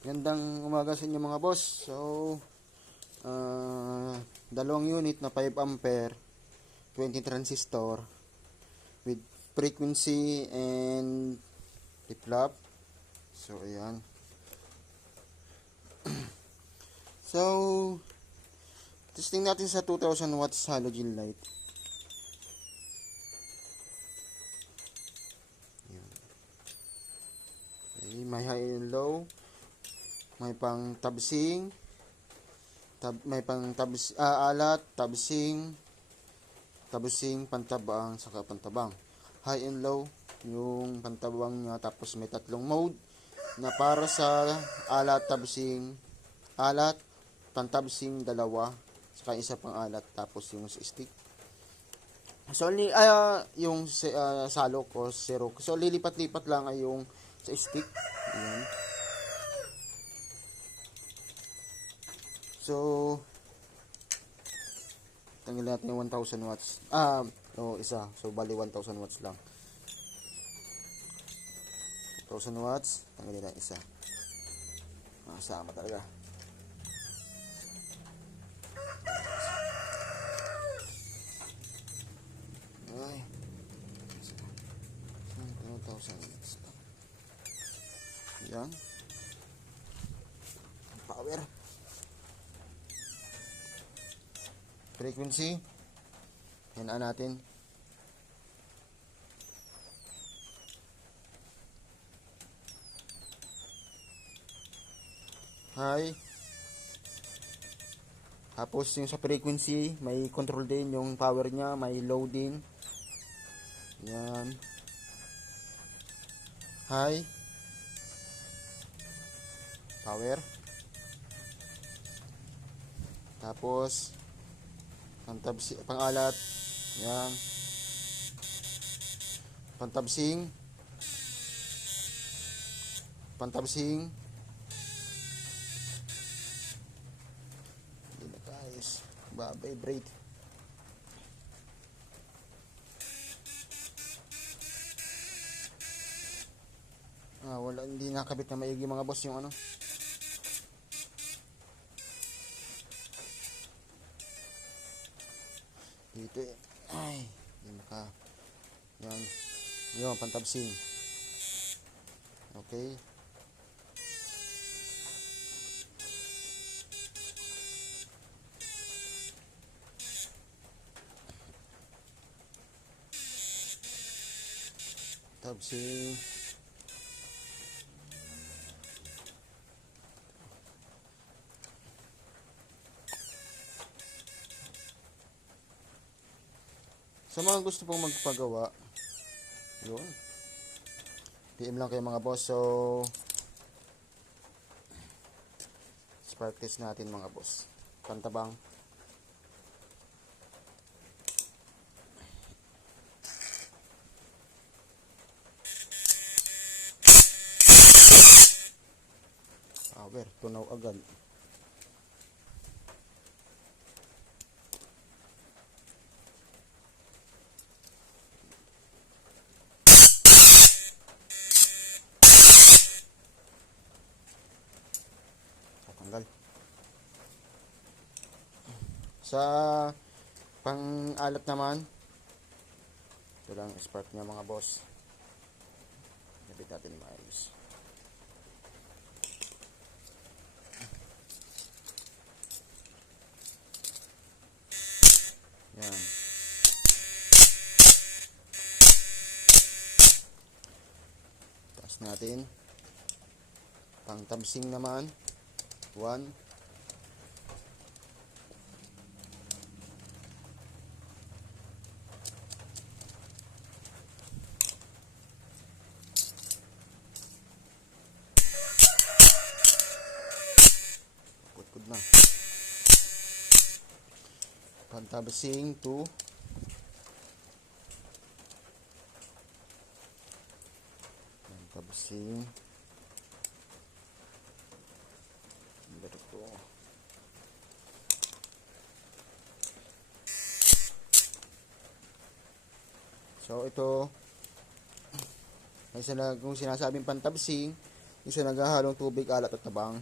Gandang umaga sa inyo mga boss. So, dalawang unit na 5 ampere, 20 transistor with frequency and flip-flop. So, ayan. So, testing natin sa 2000 watts halogen light. Okay, may high and low. May pang tabsing, may pang alat, tabsing, pantabang, saka pantabang. High and low, yung pantabang niya, tapos may tatlong mode na para sa alat, pantabsing dalawa, saka isa pang alat, tapos yung stick. So, yung salok o zero. So, lilipat-lipat lang ay yung sa stick. Ayan. So, tanggalin natin yung 1000 watts. Isa. So, bali 1000 watts lang. 1000 watts, tanggalin natin isa. Sama talaga. Ay. 1000 watts. Yan. Power. Frequency. Hinaan natin. High. Tapos yung sa frequency, may control din yung power niya, may low din. Yan. High. Power. Tapos pangalat. Yan. Pantabsing. Hindi na guys. Vibrate. Wala, hindi nakabit na maigi mga boss yung ano. Dito eh. Ay, hindi maka. Yan. Yun, pantabsing. Okay. Tabsing. Sa mga gusto pong magpagawa, yun, PM lang kayo mga boss. So, spark test natin mga boss. Pantabang. Power, tunaw agad. Tanggal. Sa pang-alat naman, ito lang spark niya mga boss. Napit natin maayos. Yan. Taas natin. Pang-tabsing naman. 1. Putkud na. Pang-tabsing 2. Pang-tabsing. Ito. So ito, may kung sinasabing pantabsing, Isa naghahalong tubig, alat at tabang.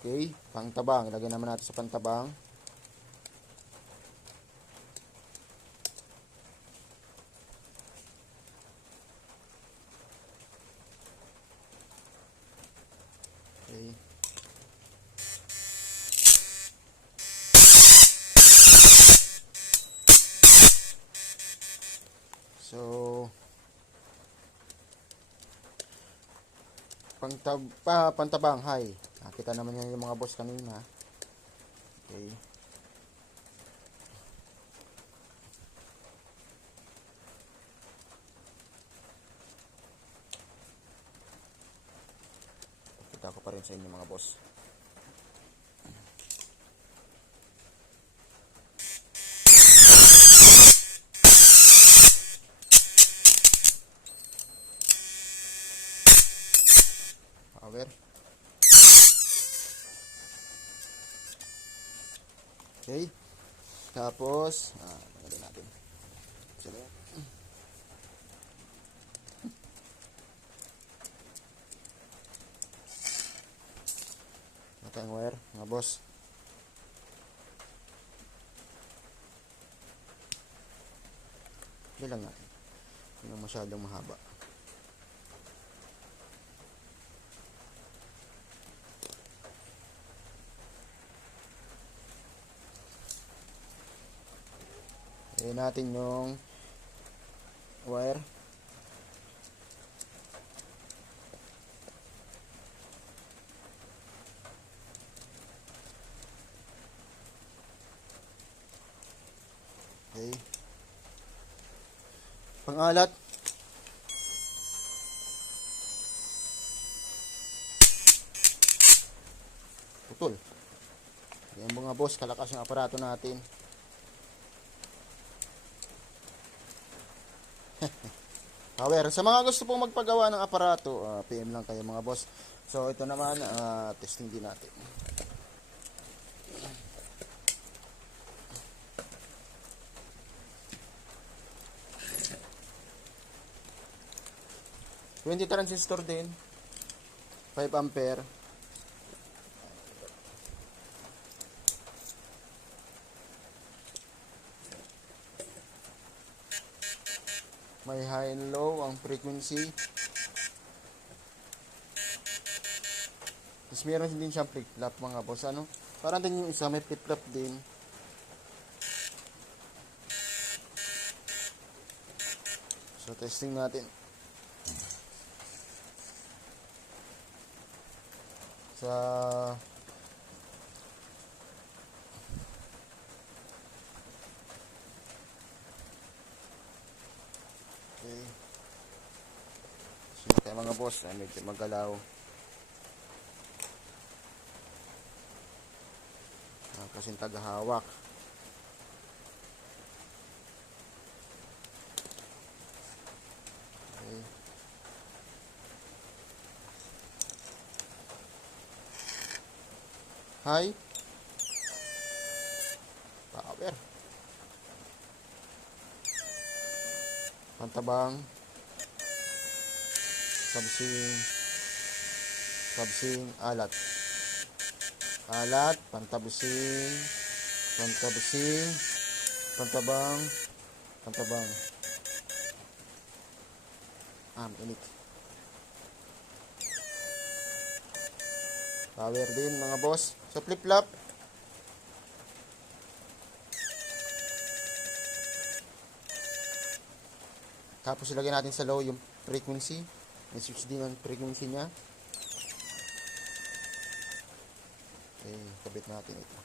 Okay, pangtabang. Ilagay naman natin sa pantabang. Okay. So, pantabang, hi. Nakita naman yan yung mga boss kanina. Okay. Kita ko pa rin sa inyo mga boss. Power. Okay. Tapos, tanggalin natin. Sige. Ito ang wire, mga boss. Hindi lang natin. Hindi masyadong mahaba. Ayan natin yung wire. Okay. Pangalat. Putol. Ayan mga boss, kalakas yung aparato natin. Power. Sa mga gusto pong magpagawa ng aparato, PM lang kayo mga boss. So ito naman, testing din natin. Twenty transistor din, 5 ampere. May high and low ang frequency. Tapos meron din siyang flip-flop mga boss. Ano? Parang din yung isa may flip-flop din. So testing natin. Sa okay. So kaya mga boss, medyo magalaw. Kasing tagahawak. Okay. Hi. Power. Pantabang. Sabsing, alat. Alat, pantabusing, pantabang. Init. Power din mga boss. So flip-flop. Tapos ilagay natin sa low yung frequency. May switch din ang frequency niya. Okay, kabit natin ito.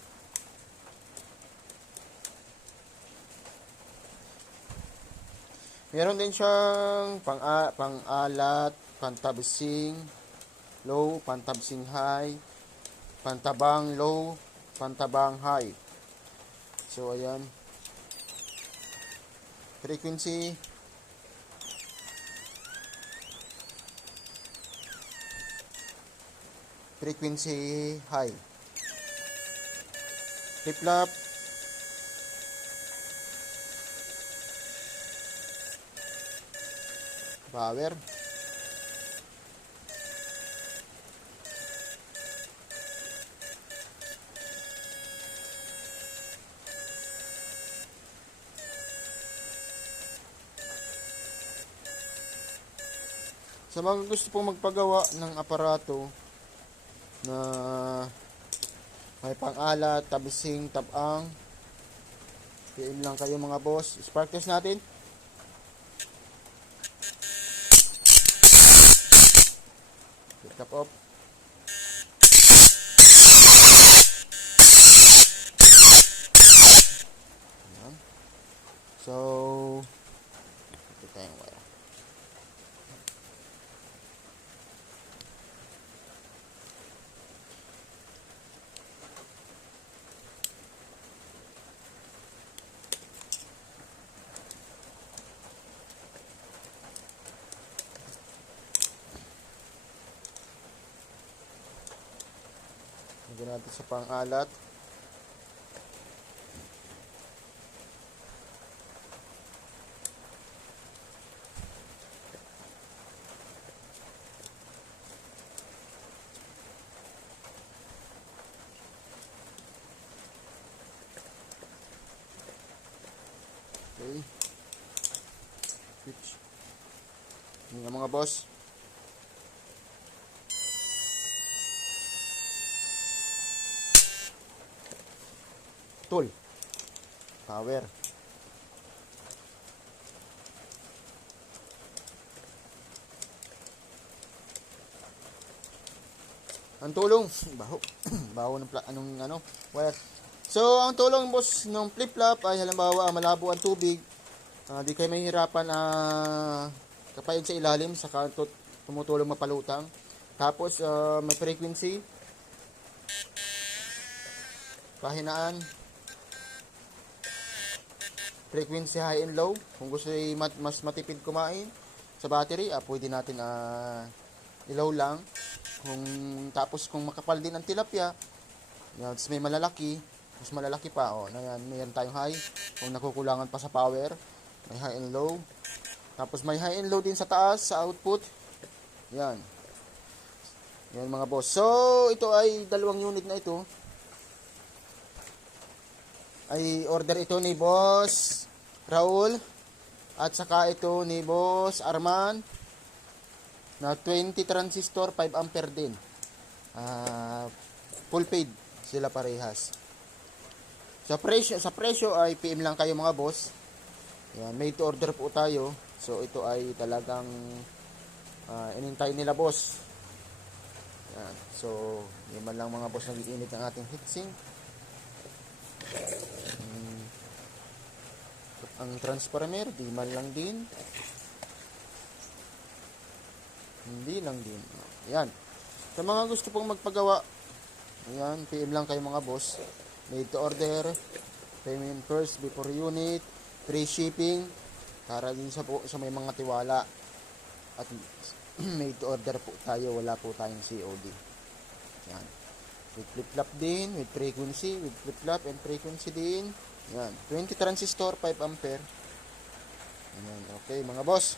Meron din siyang pang-alat, pantabsing low, pantabsing high, pantabang low, pantabang high. So ayan. Frequency. Frequency high. Flip-flop. Power. Sa mga gusto pong magpagawa ng aparato na may pang-alat, tabising, tabang, PM lang kayo mga boss. Spark test natin. Tap off. Ayan. So, ito tayong wire. Lagyan natin sa pang-alat. Okay. Switch. Yun nga mga boss. Tool. Power. Ang tulong, baho. Baho ng wire. So, ang tulong boss ng flip-flop ay halimbawa malabo ang tubig. Di kayo mahihirapan kapain sa ilalim sa tumutulong mapalutang. Tapos may frequency. Pahinaan. Frequency high and low. Kung gusto mas matipid kumain sa battery, pwede natin ilaw lang. Tapos kung makapal din ang tilapia, yan, may malalaki, mas malalaki pa, mayroon tayong high. Kung nakukulangan pa sa power, may high and low. Tapos may high and low din sa taas, sa output. Yan. Yan mga boss. So, ito ay dalawang unit na ito. Ay order ito ni Boss Raul. At saka ito ni Boss Arman. Na 20 transistor, 5 ampere din. Full paid sila parehas. Sa presyo ay PM lang kayo mga boss. Yan, made to order po tayo. So ito ay talagang inintay nila boss. Yan. So yun man lang mga boss, nag-iinit ang ating heatsink. Ang transformer, di man lang din. Hindi lang din. Yan. Sa mga gusto pong magpagawa, yan, PM lang kayo mga boss. Made to order, payment first before unit, free shipping, para din sa may mga tiwala. At made to order po tayo, wala po tayong COD. Yan. With flip-flop din, with frequency, with flip-flop and frequency din. Yan. 20 transistor, 5 ampere. Yan. Okay mga boss.